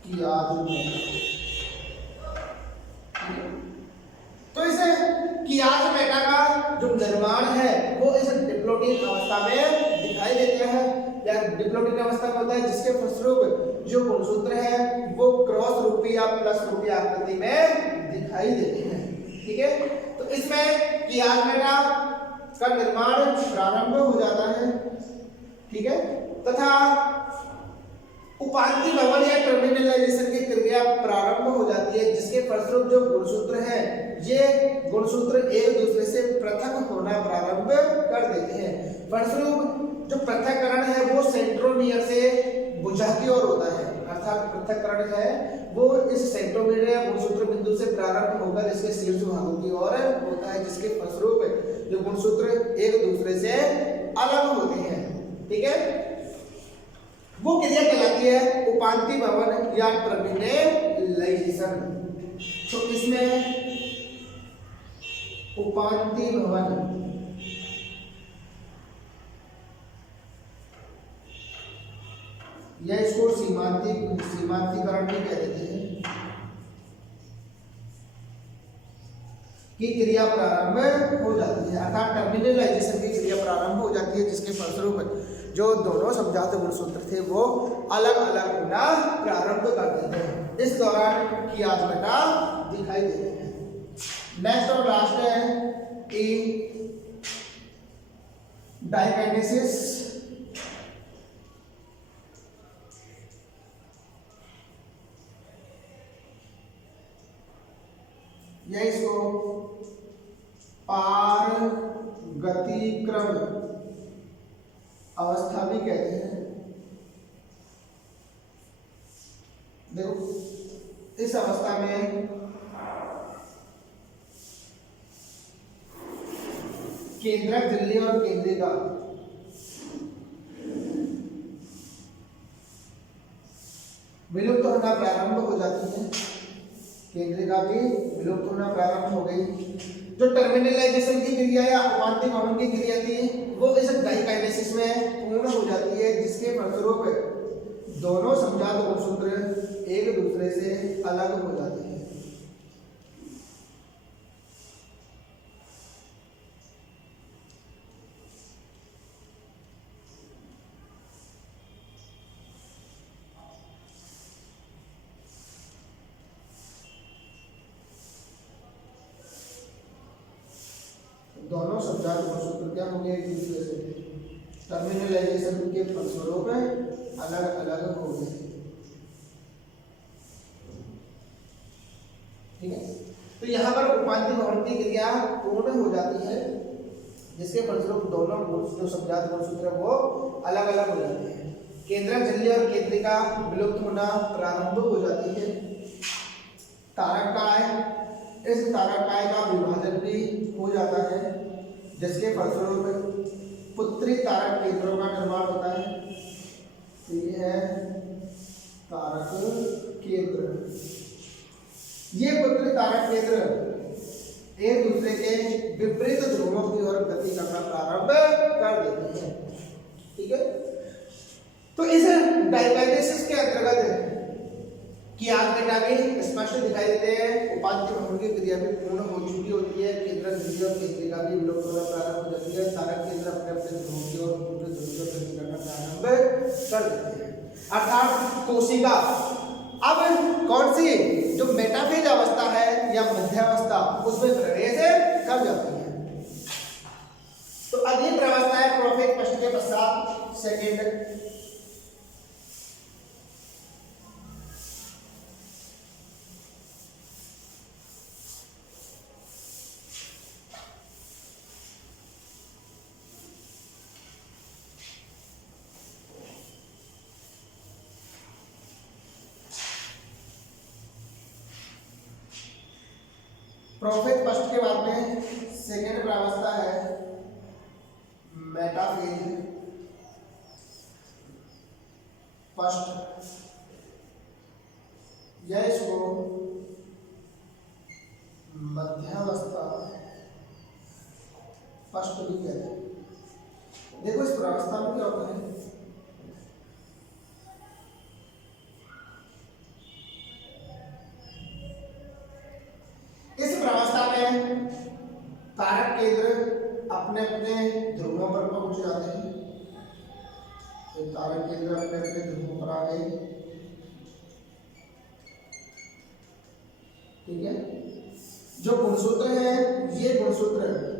कियाजमेटा। तो इस कियाजमेटा का जो निर्माण है वो इस डिप्लोटिक अवस्था में दिखाई देता है, या डिप्लोटिक अवस्था में होता है, जिसके फलस्वरूप जो गुणसूत्र है वो क्रॉस रूपी या प्लस रूपी आकृति में दिखाई देते हैं। ठीक है, तो इसमें कियाजमेटा का निर्माण प्रारंभ हो जाता है। ठीक है, तथा उपांति भवन या टर्मिनलाइजेशन की क्रिया प्रारंभ हो जाती है, जिसके फलस्वरूप जो गुणसूत्र है ये गुणसूत्र एक दूसरे से पृथक होना प्रारंभ कर देते हैं। फलस्वरूप जो पृथक्करण है वो सेंट्रोमियर से भुजा की ओर होता है, अर्थात पृथक्करण है वो इस सेंट्रोमियर या गुणसूत्र बिंदु से प्रारंभ होकर इसके शीर्ष भागों की ओर होता है, जिसके फलस्वरूप जो गुणसूत्र एक दूसरे से अलग होते हैं। ठीक है, वो क्रिया कहलाती है उपांति भवन या टर्मिनलाइजेशन। तो इसमें उपांति भवन या इसको सीमांतीकरण भी कह देते हैं की क्रिया प्रारंभ हो जाती है, अर्थात टर्मिनलाइजेशन की क्रिया प्रारंभ हो जाती है, जिसके फलस्वरूप जो दोनों समजात गुणसूत्र थे वो अलग अलग होना प्रारंभ कर देते हैं। इस दौरान कियाजमेटा दिखाई देते हैं। नेक्स्ट और लास्ट है डाइकाइनेसिस। या इसको पारगतिक्रम अवस्था भी कहते हैं। देखो, इस अवस्था में केंद्रक झिल्ली और केंद्रिका विलुप्त होना प्रारंभ हो जाती है। केंद्रिका भी विलुप्त होना प्रारंभ हो गई। जो टर्मिनलाइजेशन की क्रिया या उपांति भवन की क्रिया थी वो इस डाइकाइनेसिस में पूर्ण हो जाती है, जिसके फलस्वरूप दोनों समजात गुणसूत्र एक दूसरे से अलग हो जाते हैं। दोनों समजात गुणसूत्र क्या हो गए एक दूसरे से टर्मिनलाइजेशन के फलस्वरूप अलग अलग हो गए। ठीक है, तो यहाँ पर उपांति भवन की क्रिया पूर्ण हो जाती है, जिसके फलस्वरूप दोनों जो समजात गुणसूत्र है वो अलग अलग हो जाते हैं। केंद्रक झिल्ली और केंद्रिका विलुप्त होना प्रारंभ हो जाती है। तारकाय, इस तारकाय का विभाजन भी हो जाता है, जिसके फलस्वरूप पुत्री तारक केंद्रों का निर्माण होता है। तो ये है तारक केंद्र। ये पुत्री तारक केंद्र एक दूसरे के विपरीत ध्रुवों की ओर गति करना प्रारंभ कर देते हैं। ठीक है, तो इस डाइकाइनेसिस के अंतर्गत कियाजमेटा भी स्पष्ट दिखाई देते हैं। उपांति भवन की क्रिया भी पूर्ण हो चुकी होती है। केंद्रक झिल्ली और केंद्रिका भी विलुप्त होना प्रारंभ हो जाती है। तारक केंद्र अपने अपने ध्रुवों की ओर दूसरे ध्रुव की ओर गति करना प्रारंभ कर देते हैं, अर्थात कोशिका अब कौन सी जो मेटाफेज अवस्था है या मध्यावस्था उसमें प्रवेश कर जाती है। तो अधिक अवस्था है प्रोफेज फर्स्ट के पश्चात सेकेंड। प्रोफेज फर्स्ट के बाद में सेकेंड प्रावस्था है मेटाफेज फर्स्ट, या इसको मध्यावस्था फर्स्ट भी कहते हैं। देखो इस प्रावस्था में क्या होता है, इस प्रावस्था में तारक केंद्र अपने अपने ध्रुवों पर पहुंच जाते हैं। तो तारक केंद्र अपने अपने ध्रुवों पर आ गए, ठीक है। जो गुणसूत्र है, ये गुणसूत्र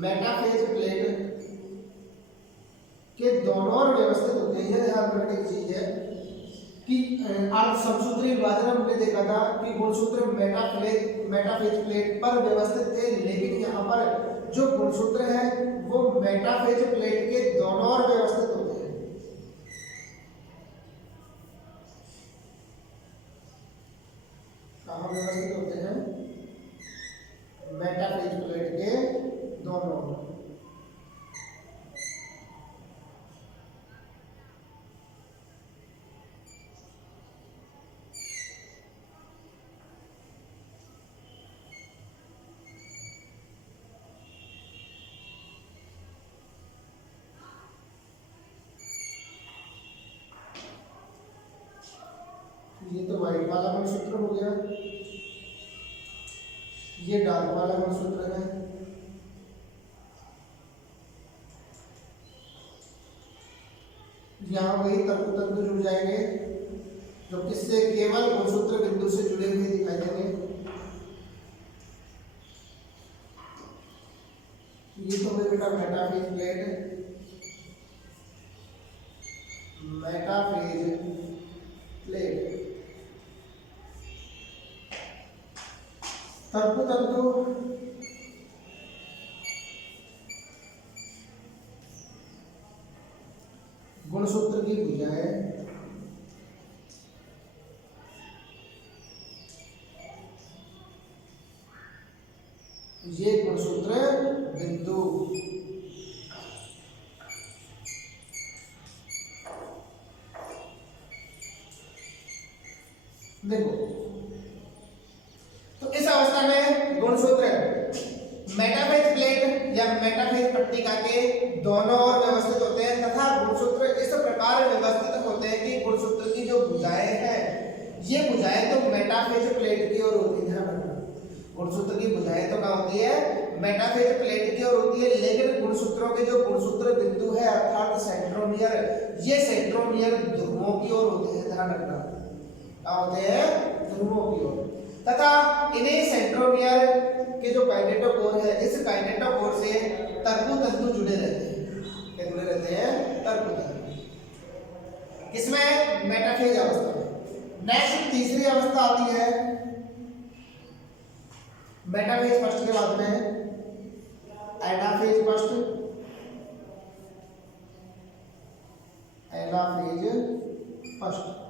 मेटाफेज प्लेट के दोनों ओर व्यवस्थित होते हैं। यह ध्यान रखने की चीज है कि अर्ध समसूत्री विभाजन हमने देखा था कि गुणसूत्र मेटाफेज प्लेट पर व्यवस्थित थे, लेकिन यहाँ पर जो गुणसूत्र है वो मेटाफेज प्लेट के दोनों ओर व्यवस्थित होते हैं। कहाँ व्यवस्थित होते हैं? मेटाफेज प्लेट के दोनों ओर। ये तो व्हाइट वाला गुणसूत्र हो गया, ये डार्क वाला गुणसूत्र है। यहाँ वही तंतु जुड़ जाएंगे जो किससे, केवल गुणसूत्र बिंदु से जुड़े हुए दिखाई देंगे। ये तो हो बेटा मेटाफेज प्लेट, मेटाफेज प्लेट तंतु गुणसूत्र की भुजा है, ये गुणसूत्र बिंदु। देखो तो इस अवस्था में गुणसूत्र मेटाफेज प्लेट या मेटाफेज पट्टिका के दोनों ओर व्यवस्थित होते हैं तथा गुणसूत्र इस प्रकार व्यवस्थित होते हैं कि गुणसूत्र की जो भुजाएं हैं, ये भुजाएं तो मेटाफेज प्लेट की ओर होती है। गुणसूत्र की भुजाएं तो क्या होती है? मेटाफेज प्लेट की ओर होती है, लेकिन गुणसूत्रों के जो गुणसूत्र बिंदु है अर्थात सेंट्रोमियर, ये सेंट्रोमियर ध्रुवों की ओर होते हैं। ध्यान रखना क्या होते हैं? ध्रुवों की ओर। तथा इन्हें सेंट्रोमियर के जो काइनेटोकोर है, इस काइनेटोकोर से तंतु जुड़े रहते हैं। क्या जुड़े रहते हैं? तंतु। किसमें? मेटाफेज अवस्था में। नेक्स्ट तीसरी अवस्था आती है मेटाफेज फर्स्ट के बाद में एनाफेज फर्स्ट, एनाफेज फर्स्ट।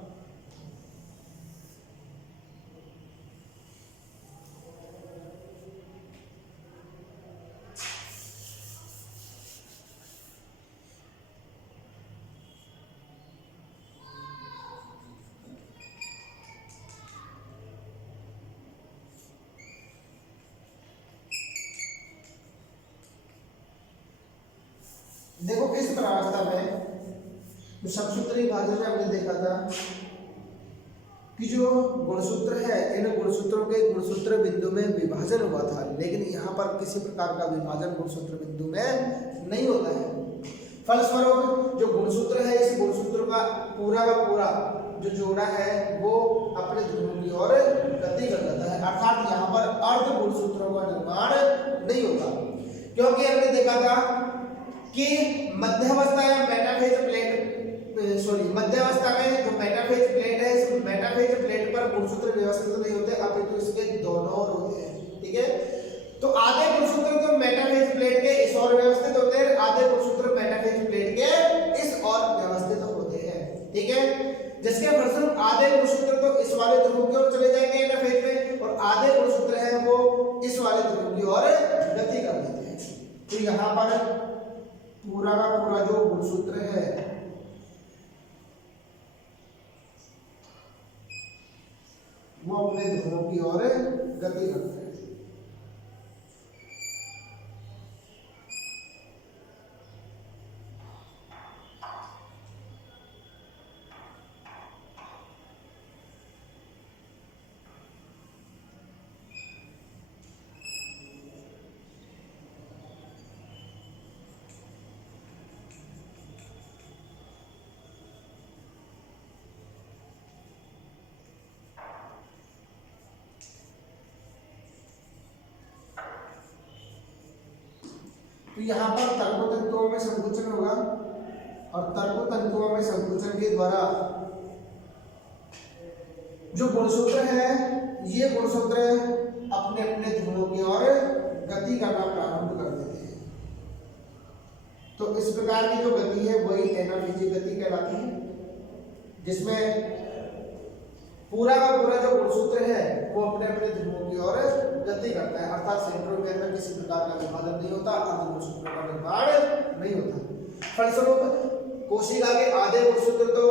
देखो इस प्रावस्था में जो समसूत्री विभाजन में हमने देखा था कि जो गुणसूत्र है, इन गुणसूत्रों के गुणसूत्र बिंदु में विभाजन हुआ था, लेकिन यहाँ पर किसी प्रकार का विभाजन गुणसूत्र बिंदु में नहीं होता है। फलस्वरूप जो गुणसूत्र है, इस गुणसूत्र का पूरा का पूरा जो जोड़ा है वो अपने ध्रुव की ओर गति कर जाता है, अर्थात यहाँ पर अर्ध गुणसूत्रों का निर्माण नहीं होता। क्योंकि हमने देखा था कि मध्यावस्था या मेटाफेज प्लेट मध्यावस्था में जो मेटाफेज प्लेट है, इस मेटाफेज प्लेट पर गुणसूत्र व्यवस्थित नहीं होते, अपितु इसके दोनों ओर होते हैं। ठीक है, तो आधे गुणसूत्र तो मेटाफेज प्लेट के इस ओर व्यवस्थित होते हैं, आधे गुणसूत्र मेटाफेज प्लेट के इस ओर व्यवस्थित होते हैं। ठीक है, जिसके फलस्वरूप आधे गुणसूत्र तो इस वाले ध्रुव की ओर चले जाएंगे मेटाफेज वाले ध्रुव की ओर गति कर देते हैं। तो यहाँ पर पूरा का पूरा जो गुणसूत्र है वो अपने ध्रुवों की ओर गति करते हैं। तो यहाँ पर तर्कोतंतुओं में संकुचन होगा और तर्कोतंतुओं में संकुचन के द्वारा जो गुणसूत्र है ये गुणसूत्र अपने अपने ध्रुवों की ओर गति करना प्रारंभ कर देते हैं। तो इस प्रकार की जो गति है वही एनाफिजिक गति कहलाती है, जिसमें पूरा का पूरा जो गुणसूत्र है वो अपने अपने ध्रुवों की ओर गति करता है, अर्थात सेंट्रोमियर में किसी प्रकार का विभाजन नहीं होता, अंत गुणसूत्रों का निर्माण नहीं होता। फलस्वरूप कोशिका के आधे गुणसूत्र तो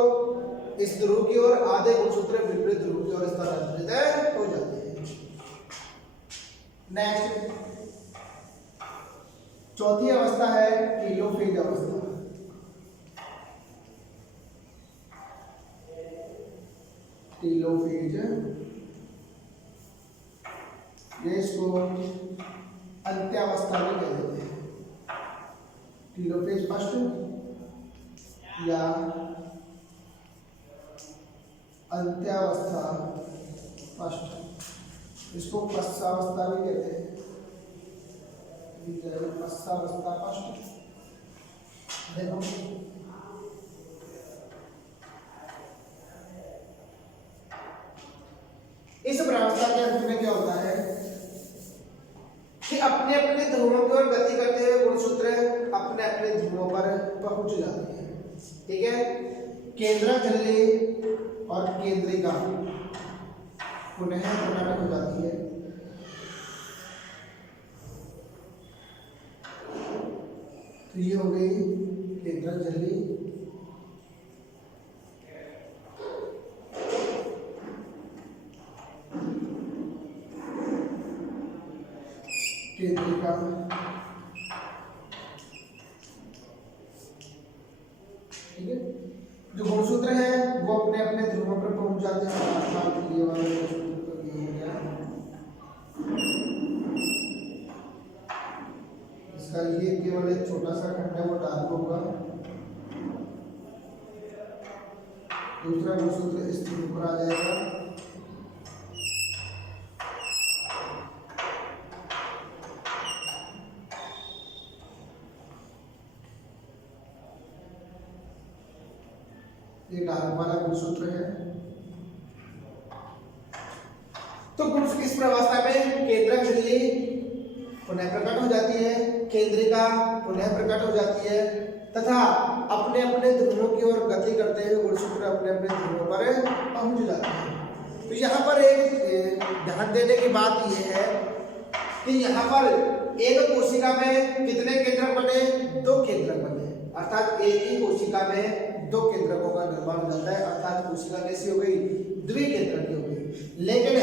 इस ध्रुव की ओर, आधे गुणसूत्र विपरीत ध्रुव की ओर स्थानांतरित हो जाते हैं। नेक्स्ट चौथी अवस्था है टेलोफेज अवस्था। टेलोफेज ये इसको अंत्यावस्था भी कह देते हैं। टेलोफेज फर्स्ट या अंत्यावस्था फर्स्ट, इसको पश्चावस्था भी कहते हैं। पश्चावस्था फर्स्ट देखो इस प्रावस्था के अंत में क्या होता है कि अपने अपने ध्रुवों की ओर गति करते हुए गुणसूत्र अपने अपने ध्रुवों पर पहुंच जाते हैं। ठीक है, केंद्रक झिल्ली और केंद्रिका पुनः प्रकट हो जाती है। तो ये हो गई केंद्रक झिल्ली, केंद्रिका, ठीक है। जो गुणसूत्र है वो अपने अपने ध्रुवों पर पहुंच जाते हैं। ये वाला गुणसूत्र तो ये हो गया, इसका ये केवल एक छोटा सा खंड है वो डार्क होगा। दूसरा गुणसूत्र इस ध्रुव पर आ जाएगा, ये डार्क वाला गुणसूत्र है। तो इस प्रवस्था में केंद्रक झिल्ली पुनः प्रकट हो जाती है, केंद्रिका पुनः प्रकट हो जाती है तथा अपने अपने ध्रुवों की ओर गति करते हुए गुणसूत्र अपने अपने ध्रुवों पर पहुंच जाते हैं। तो यहाँ पर एक ध्यान देने की बात यह है कि यहाँ पर एक कोशिका में कितने केंद्रक बने? 2 केंद्रक बने, अर्थात एक ही कोशिका में 2 केंद्रकों का निर्माण हो जाता है, अर्थात कोशिका कैसी हो गई? द्विकेंद्रक हो गई। लेकिन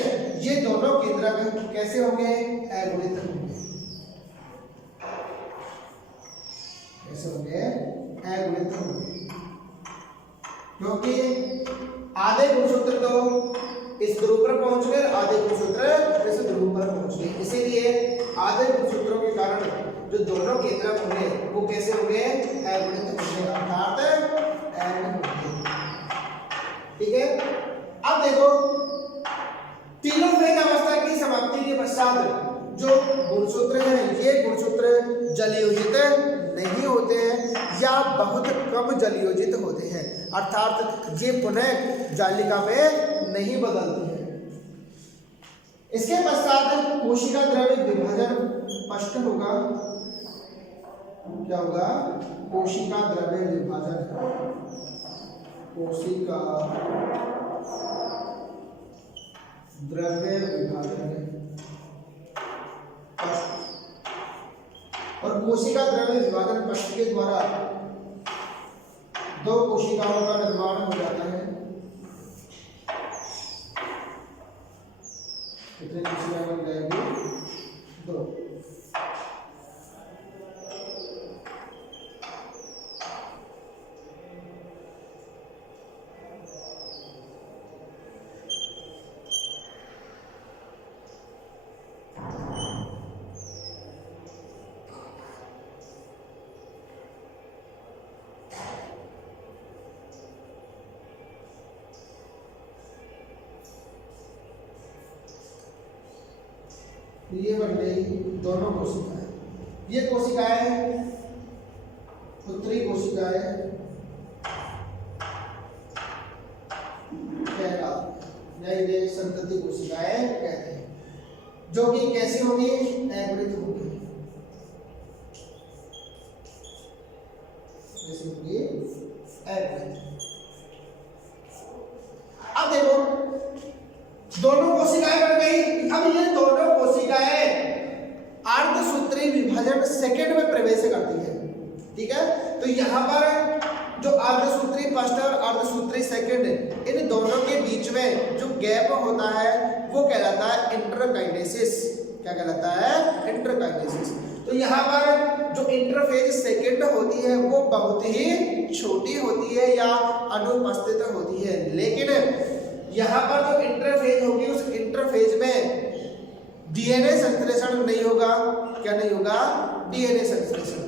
ये दोनों केंद्रक कैसे होंगे? अगुणित होंगे। कैसे होंगे? अगुणित होंगे, क्योंकि आधे गुणसूत्र तो इस ध्रुव पर पहुंच गए, आधे गुणसूत्र इस ध्रुव पर पहुंच गए। इसीलिए आधे गुणसूत्रों के कारण जो दोनों केंद्रक होंगे वो कैसे होंगे? अगुणित होंगे, अर्थात ठीक है। अब देखो टेलोफेज अवस्था की समाप्ति के पश्चात जो गुणसूत्र हैं ये गुणसूत्र जलयोजित नहीं होते हैं या बहुत कम जलयोजित होते हैं, अर्थात ये पुनः जालिका में नहीं बदलते हैं। इसके पश्चात कोशिका द्रव्य विभाजन स्पष्ट होगा। क्या होगा? कोशिका द्रव्य विभाजन, कोशिका द्रव्य विभाजन और कोशिका द्रव्य विभाजन प्रक्रिया के द्वारा दो कोशिकाओं का निर्माण हो जाता है। कितने कोशिकाएं बन जाएगी? दो। ये बन गई दोनों कोशिकाएं। ये कोशिकाएं पुत्री कोशिकाएं कहलाती या इन्हें संतति कोशिकाएं कहते हैं, जो कि कैसी होगी? एवृत होगी। कैसी होगी? एवृत। अब देखो दोनों कोशिकाएं बन गई। अब ये दोनों कोशिकाएं अर्धसूत्री विभाजन सेकंड में प्रवेश करती है। ठीक है, तो यहाँ पर जो अर्धसूत्री फर्स्ट और अर्धसूत्री सेकंड, इन दोनों के बीच में जो गैप होता है वो कहलाता है इंटरकाइनेसिस। क्या कहलाता है? इंटरकाइनेसिस। तो यहाँ पर जो इंटरफेज सेकंड होती है वो बहुत ही छोटी होती है या अनुपस्थित होती है, लेकिन यहाँ पर जो इंटरफेज होगी उस इंटरफेज में डीएनए संश्लेषण नहीं होगा। क्या नहीं होगा? डीएनए संश्लेषण